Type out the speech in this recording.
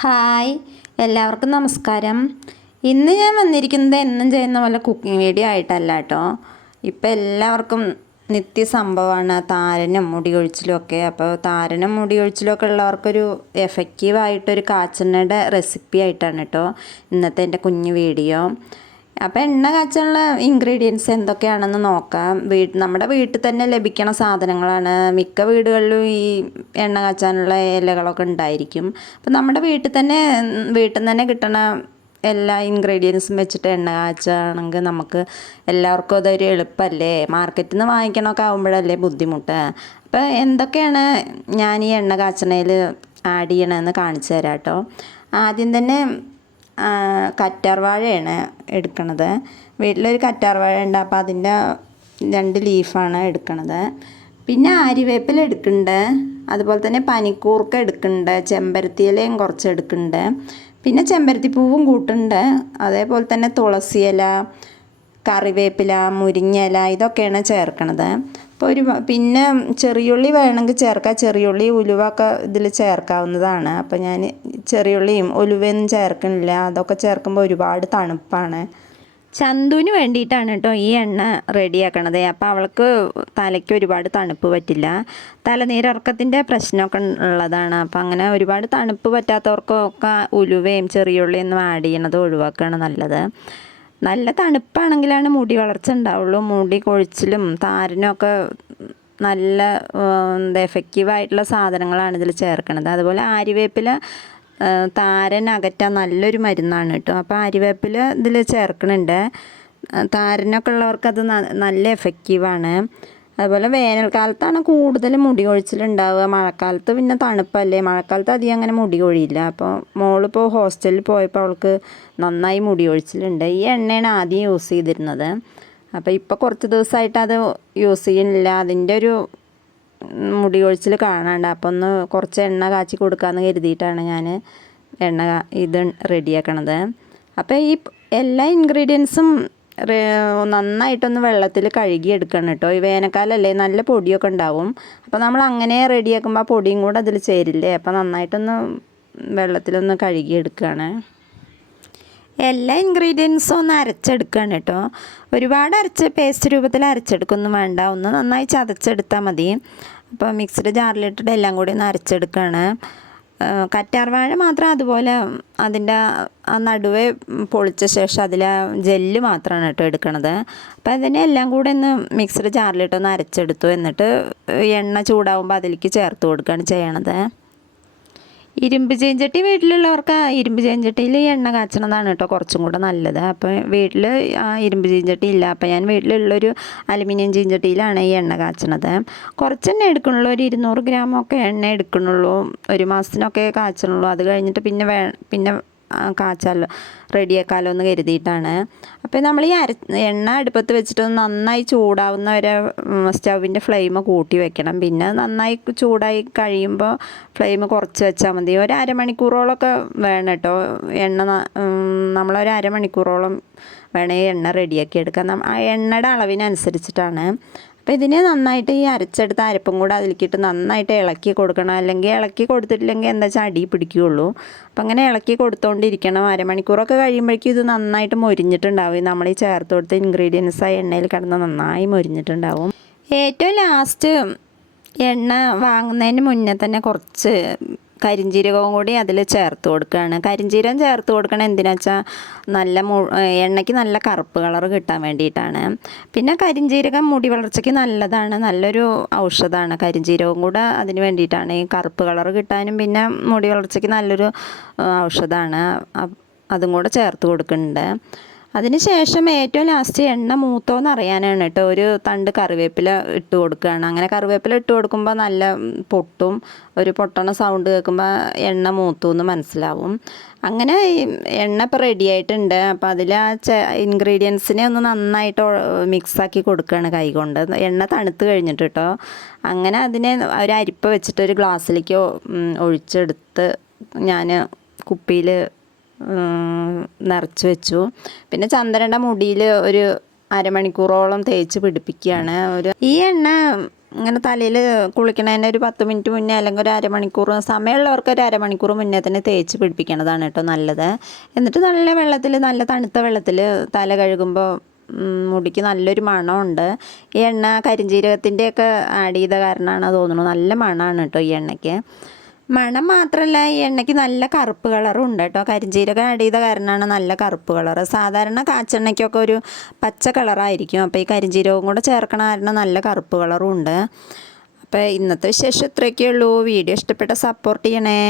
Hi, എല്ലാവർക്കും നമസ്കാരം. ഇന്ന് ഞാൻ വന്നിരിക്കുന്നത് എന്നും ചെയ്യുന്ന പോലെ കുക്കിംഗ് വീഡിയോ ആയിട്ടല്ല കേട്ടോ. ഇപ്പം എല്ലാവർക്കും നിത്യസംഭവമാണ് താരനും മുടി കൊഴിച്ചിലും ഒക്കെ. അപ്പോൾ താരനും മുടി കൊഴിച്ചിലും ഒക്കെ ഉള്ളവർക്കൊരു എഫക്റ്റീവായിട്ടൊരു കാച്ചെണ്ണയുടെ റെസിപ്പി ആയിട്ടാണ് കേട്ടോ ഇന്നത്തെ എൻ്റെ കുഞ്ഞു വീഡിയോ. അപ്പോൾ എണ്ണ കാച്ചാനുള്ള ഇൻഗ്രീഡിയൻസ് എന്തൊക്കെയാണെന്ന് നോക്കാം. നമ്മുടെ വീട്ടിൽ തന്നെ ലഭിക്കണ സാധനങ്ങളാണ്. മിക്ക വീടുകളിലും ഈ എണ്ണ കാച്ചാനുള്ള ഇലകളൊക്കെ ഉണ്ടായിരിക്കും. അപ്പോൾ നമ്മുടെ വീട്ടിൽ നിന്ന് തന്നെ കിട്ടണ എല്ലാ ഇൻഗ്രീഡിയൻസും വെച്ചിട്ട് എണ്ണ കാച്ചുകയാണെങ്കിൽ നമുക്ക് എല്ലാവർക്കും അതൊരു എളുപ്പമല്ലേ. മാർക്കറ്റിൽ നിന്ന് വാങ്ങിക്കണമൊക്കെ ആകുമ്പോഴല്ലേ ബുദ്ധിമുട്ട്. അപ്പോൾ എന്തൊക്കെയാണ് ഞാൻ ഈ എണ്ണ കാച്ചണയിൽ ആഡ് ചെയ്യണമെന്ന് കാണിച്ചു തരാം കേട്ടോ. ആദ്യം തന്നെ കറ്റാർവാഴയാണ് എടുക്കണത്. വീട്ടിലൊരു കറ്റാർവാഴ ഉണ്ട്, അപ്പോൾ അതിൻ്റെ 2 ലീഫാണ് എടുക്കണത്. പിന്നെ ആര്യവേപ്പില എടുക്കുന്നുണ്ട്, അതുപോലെ തന്നെ പനിക്കൂർക്ക എടുക്കുന്നുണ്ട്, ചെമ്പരത്തി ഇലയും കുറച്ച് എടുക്കുന്നുണ്ട്, പിന്നെ ചെമ്പരത്തി പൂവും കൂട്ടുന്നുണ്ട്, അതേപോലെ തന്നെ തുളസി ഇല, കറിവേപ്പില, മുരിങ്ങയില ഇതൊക്കെയാണ് ചേർക്കണത്. അപ്പോൾ പിന്നെ ചെറിയുള്ളി വേണമെങ്കിൽ ചേർക്കാം. ചെറിയുള്ളി ഉലുവൊക്കെ ഇതിൽ ചേർക്കാവുന്നതാണ്. അപ്പോൾ ഞാൻ ചെറിയുള്ളിയും ഉലുവയൊന്നും ചേർക്കണില്ല. അതൊക്കെ ചേർക്കുമ്പോൾ ഒരുപാട് തണുപ്പാണ്. ചന്തുവിന് വേണ്ടിയിട്ടാണ് കേട്ടോ ഈ എണ്ണ റെഡിയാക്കണത്. അപ്പോൾ അവൾക്ക് തലയ്ക്ക് ഒരുപാട് തണുപ്പ് പറ്റില്ല. തലനീരിറക്കത്തിൻ്റെ പ്രശ്നമൊക്കെ ഉള്ളതാണ്. അപ്പോൾ അങ്ങനെ ഒരുപാട് തണുപ്പ് പറ്റാത്തവർക്കൊക്കെ ഉലുവയും ചെറിയുള്ളിയൊന്നും ആഡ് ചെയ്യണത് ഒഴിവാക്കുകയാണ് നല്ലത്. നല്ല തണുപ്പാണെങ്കിലാണ് മുടി വളർച്ച ഉണ്ടാവുള്ളൂ. മുടി കൊഴിച്ചിലും താരനും ഒക്കെ നല്ല എഫക്റ്റീവായിട്ടുള്ള സാധനങ്ങളാണ് ഇതിൽ ചേർക്കുന്നത്. അതുപോലെ ആര്യവേപ്പില താരൻ അകറ്റാൻ നല്ലൊരു മരുന്നാണ് കേട്ടോ. അപ്പോൾ ആര്യവേപ്പില ഇതിൽ ചേർക്കുന്നുണ്ട്. താരനൊക്കെ ഉള്ളവർക്കത് നല്ല എഫക്റ്റീവാണ്. അതുപോലെ വേനൽക്കാലത്താണ് കൂടുതൽ മുടി കൊഴിച്ചിലുണ്ടാവുക. മഴക്കാലത്ത് പിന്നെ തണുപ്പല്ലേ, മഴക്കാലത്ത് അധികം അങ്ങനെ മുടി കൊഴിയില്ല. അപ്പോൾ മോളിപ്പോൾ ഹോസ്റ്റലിൽ പോയപ്പോൾ അവൾക്ക് നന്നായി മുടി കൊഴിച്ചിലുണ്ട്. ഈ എണ്ണയാണ് ആദ്യം യൂസ് ചെയ്തിരുന്നത്. അപ്പോൾ ഇപ്പോൾ കുറച്ച് ദിവസമായിട്ട് അത് യൂസ് ചെയ്യുന്നില്ല. അതിൻ്റെ ഒരു മുടി കൊഴിച്ചിൽ കാണാണ്ട്. അപ്പോൾ ഒന്ന് കുറച്ച് എണ്ണ കാച്ചി കൊടുക്കാമെന്ന് കരുതിയിട്ടാണ് ഞാൻ ഇത് റെഡിയാക്കണത്. അപ്പോൾ ഈ എല്ലാ ഇൻഗ്രീഡിയൻസും നന്നായിട്ടൊന്ന് വെള്ളത്തിൽ കഴുകി എടുക്കണം കേട്ടോ. ഈ വേനൽക്കാലമല്ലേ, നല്ല പൊടിയൊക്കെ ഉണ്ടാവും. അപ്പോൾ നമ്മൾ അങ്ങനെ റെഡിയാക്കുമ്പോൾ ആ പൊടിയും കൂടെ അതിൽ ചേരില്ലേ. അപ്പോൾ നന്നായിട്ടൊന്ന് വെള്ളത്തിലൊന്ന് കഴുകി എടുക്കുകയാണ്. എല്ലാ ഇൻഗ്രീഡിയൻസും ഒന്ന് അരച്ചെടുക്കുകയാണ് കേട്ടോ. ഒരുപാട് പേസ്റ്റ് രൂപത്തിൽ അരച്ചെടുക്കൊന്നും വേണ്ട, ഒന്ന് നന്നായി ചതച്ചെടുത്താൽ മതി. അപ്പോൾ മിക്സിയുടെ ജാറിലിട്ടിട്ട് എല്ലാം കൂടി ഒന്ന് അരച്ചെടുക്കുകയാണ്. കറ്റാർവാഴ മാത്രം അതുപോലെ അതിൻ്റെ ആ നടുവെ പൊളിച്ച ശേഷം അതിൽ ജെല്ല് മാത്രമാണ് കേട്ടോ എടുക്കണത്. അപ്പോൾ അതിനെ എല്ലാം കൂടെ ഒന്ന് മിക്സിയുടെ ജാറിലിട്ടൊന്ന് അരച്ചെടുത്തു. എന്നിട്ട് എണ്ണ ചൂടാവുമ്പോൾ അതിലേക്ക് ചേർത്ത് കൊടുക്കുകയാണ് ചെയ്യണത്. ഇരുമ്പ് ചീഞ്ചട്ടി വീട്ടിലുള്ളവർക്ക് ഇരുമ്പ് ചീഞ്ചട്ടിയിൽ എണ്ണ കാച്ചണതാണ് കേട്ടോ കുറച്ചും കൂടെ നല്ലത്. അപ്പോൾ വീട്ടിൽ ഇരുമ്പ് ചീഞ്ചട്ടി ഇല്ല. അപ്പോൾ ഞാൻ വീട്ടിലുള്ളൊരു അലുമിനിയം ചീഞ്ചട്ടിയിലാണ് ഈ എണ്ണ കാച്ചണത്. കുറച്ച് എണ്ണ എടുക്കണുള്ളൂ, ഒരു 200 ഗ്രാമൊക്കെ എണ്ണ എടുക്കണുള്ളൂ. ഒരു മാസത്തിനൊക്കെ കാച്ചണുള്ളൂ. അത് കഴിഞ്ഞിട്ട് പിന്നെ കാച്ചാലോ റെഡിയാക്കാമല്ലോ എന്ന് കരുതിയിട്ടാണ്. അപ്പോൾ നമ്മൾ ഈ എണ്ണ അടുപ്പത്ത് വെച്ചിട്ട് നന്നായി ചൂടാവുന്ന വരെ സ്റ്റൗവിൻ്റെ ഫ്ലെയിം കൂട്ടി വെക്കണം. പിന്നെ നന്നായി ചൂടായി കഴിയുമ്പോൾ ഫ്ലെയിം കുറച്ച് വെച്ചാൽ മതി. ഒരു അരമണിക്കൂറോളമൊക്കെ വേണം കേട്ടോ എണ്ണ. നമ്മളൊരു അരമണിക്കൂറോളം വേണേൽ എണ്ണ റെഡിയാക്കി എടുക്കാം. ആ എണ്ണയുടെ അളവിനനുസരിച്ചിട്ടാണ്. അപ്പോൾ ഇതിനെ നന്നായിട്ട് ഈ അരച്ചെടുത്ത അരപ്പും കൂടെ അതിലേക്കിട്ട് നന്നായിട്ട് ഇളക്കി കൊടുക്കണം. അല്ലെങ്കിൽ ഇളക്കി കൊടുത്തിട്ടില്ലെങ്കിൽ എന്താ വെച്ചാൽ അടി പിടിക്കുകയുള്ളൂ. അപ്പം അങ്ങനെ ഇളക്കി കൊടുത്തുകൊണ്ടിരിക്കണം. അരമണിക്കൂറൊക്കെ കഴിയുമ്പോഴേക്കും ഇത് നന്നായിട്ട് മൊരിഞ്ഞിട്ടുണ്ടാവും. നമ്മൾ ഈ ചേർത്ത് കൊടുത്ത ഇൻഗ്രീഡിയൻസ് ആ എണ്ണയിൽ കിടന്ന് നന്നായി മൊരിഞ്ഞിട്ടുണ്ടാവും. ഏറ്റവും ലാസ്റ്റ് എണ്ണ വാങ്ങുന്നതിന് മുന്നേ തന്നെ കുറച്ച് കരിഞ്ജീരകവും കൂടി അതിൽ ചേർത്ത് കൊടുക്കുകയാണ്. കരിഞ്ജീരകം ചേർത്ത് കൊടുക്കണം എന്തിനാ വെച്ചാൽ നല്ല എണ്ണയ്ക്ക് നല്ല കറുപ്പ് കളർ കിട്ടാൻ വേണ്ടിയിട്ടാണ്. പിന്നെ കരിഞ്ജീരകം മുടി വളർച്ചയ്ക്ക് നല്ലതാണ്, നല്ലൊരു ഔഷധമാണ്. കരിഞ്ജീരകവും കൂടെ അതിന് വേണ്ടിയിട്ടാണ്, ഈ കറുപ്പ് കളർ കിട്ടാനും പിന്നെ മുടി വളർച്ചയ്ക്ക് നല്ലൊരു ഔഷധമാണ്. അതും കൂടെ ചേർത്ത് കൊടുക്കുന്നുണ്ട്. അതിന് ശേഷം ഏറ്റവും ലാസ്റ്റ് എണ്ണ മൂത്തോന്ന് അറിയാനാണ് കേട്ടോ ഒരു തണ്ട് കറിവേപ്പില ഇട്ട് കൊടുക്കുകയാണ്. അങ്ങനെ കറിവേപ്പില ഇട്ട് കൊടുക്കുമ്പോൾ നല്ല പൊട്ടും, ഒരു പൊട്ടണ സൗണ്ട് കേൾക്കുമ്പോൾ എണ്ണ മൂത്തു എന്ന് മനസ്സിലാവും. അങ്ങനെ എണ്ണ ഇപ്പോൾ റെഡി ആയിട്ടുണ്ട്. അപ്പോൾ അതിൽ ആ ഇൻഗ്രീഡിയൻസിനെ ഒന്ന് നന്നായിട്ട് മിക്സാക്കി കൊടുക്കുകയാണ് കൈകൊണ്ട്. എണ്ണ തണുത്ത് കഴിഞ്ഞിട്ട് കേട്ടോ. അങ്ങനെ അതിനെ ഒരു അരിപ്പ വെച്ചിട്ട് ഒരു ഗ്ലാസ്സിലേക്ക് ഒഴിച്ചെടുത്ത് ഞാൻ കുപ്പിയിൽ നിറച്ച് വെച്ചു. പിന്നെ ചന്ദനയുടെ മുടിയിൽ ഒരു അരമണിക്കൂറോളം തേച്ച് പിടിപ്പിക്കുകയാണ്. ഈ എണ്ണ ഇങ്ങനെ തലയിൽ കുളിക്കണതിന് ഒരു 10 മിനിറ്റ് മുന്നേ അല്ലെങ്കിൽ ഒരു അരമണിക്കൂർ സമയമുള്ളവർക്ക് ഒരു അരമണിക്കൂർ മുന്നേ തന്നെ തേച്ച് പിടിപ്പിക്കണതാണ് കേട്ടോ നല്ലത്. എന്നിട്ട് നല്ല വെള്ളത്തിൽ, നല്ല തണുത്ത വെള്ളത്തിൽ തല കഴുകുമ്പോൾ മുടിക്ക് നല്ലൊരു മണമുണ്ട്. ഈ എണ്ണ കരിഞ്ജീരകത്തിൻ്റെയൊക്കെ ആഡ് ചെയ്ത കാരണമാണ് തോന്നുന്നു, നല്ല മണമാണ് കേട്ടോ ഈ എണ്ണയ്ക്ക്. മണം മാത്രമല്ല ഈ എണ്ണയ്ക്ക് നല്ല കറുപ്പ് കളറും ഉണ്ട് കേട്ടോ. കരിഞ്ജീരകം ആഡ് ചെയ്ത കാരണമാണ് നല്ല കറുപ്പ് കളറ്. സാധാരണ കാച്ചെണ്ണയ്ക്കൊക്കെ ഒരു പച്ച കളറായിരിക്കും, അപ്പോൾ ഈ കരിഞ്ജീരകവും കൂടെ ചേർക്കണ കാരണം നല്ല കറുപ്പ് കളറും ഉണ്ട്. അപ്പോൾ ഇന്നത്തെ വിശേഷം ഇത്രയൊക്കെ ഉള്ളൂ. വീഡിയോ ഇഷ്ടപ്പെട്ട സപ്പോർട്ട് ചെയ്യണേ.